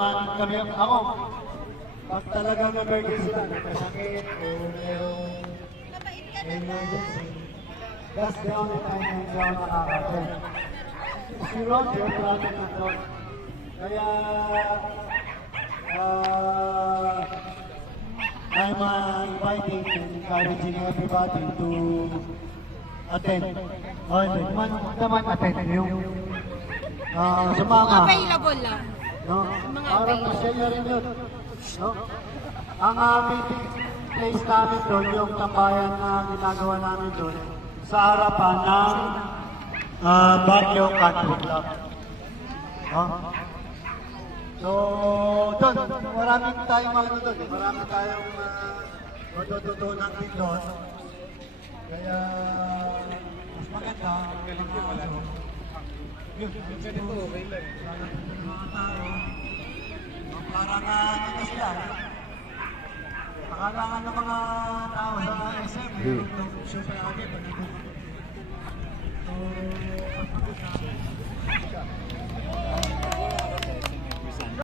man kami, ako, pag talagang emergency lang, may sakit o mayroong emergency, that's the only time na hindi ako nakaka-attend. Si Roger, palagi na doon. Kaya, I'm inviting and encouraging everybody to attend. Okay, naman attend yung sumama. Available lang. No? Parang masaya rin yun. No? Ang meeting place namin doon, yung tambayan na ginagawa namin doon, sa harapan ng Baguio Country Club. No? So, doon, maraming tayong ano doon, maraming tayong matututunan din doon. Kaya, mas maganda, yun, ganito, okay lang. Mga tao, parang ano sila, nakalangan ng mga tao sa SM, yung show palagi, so,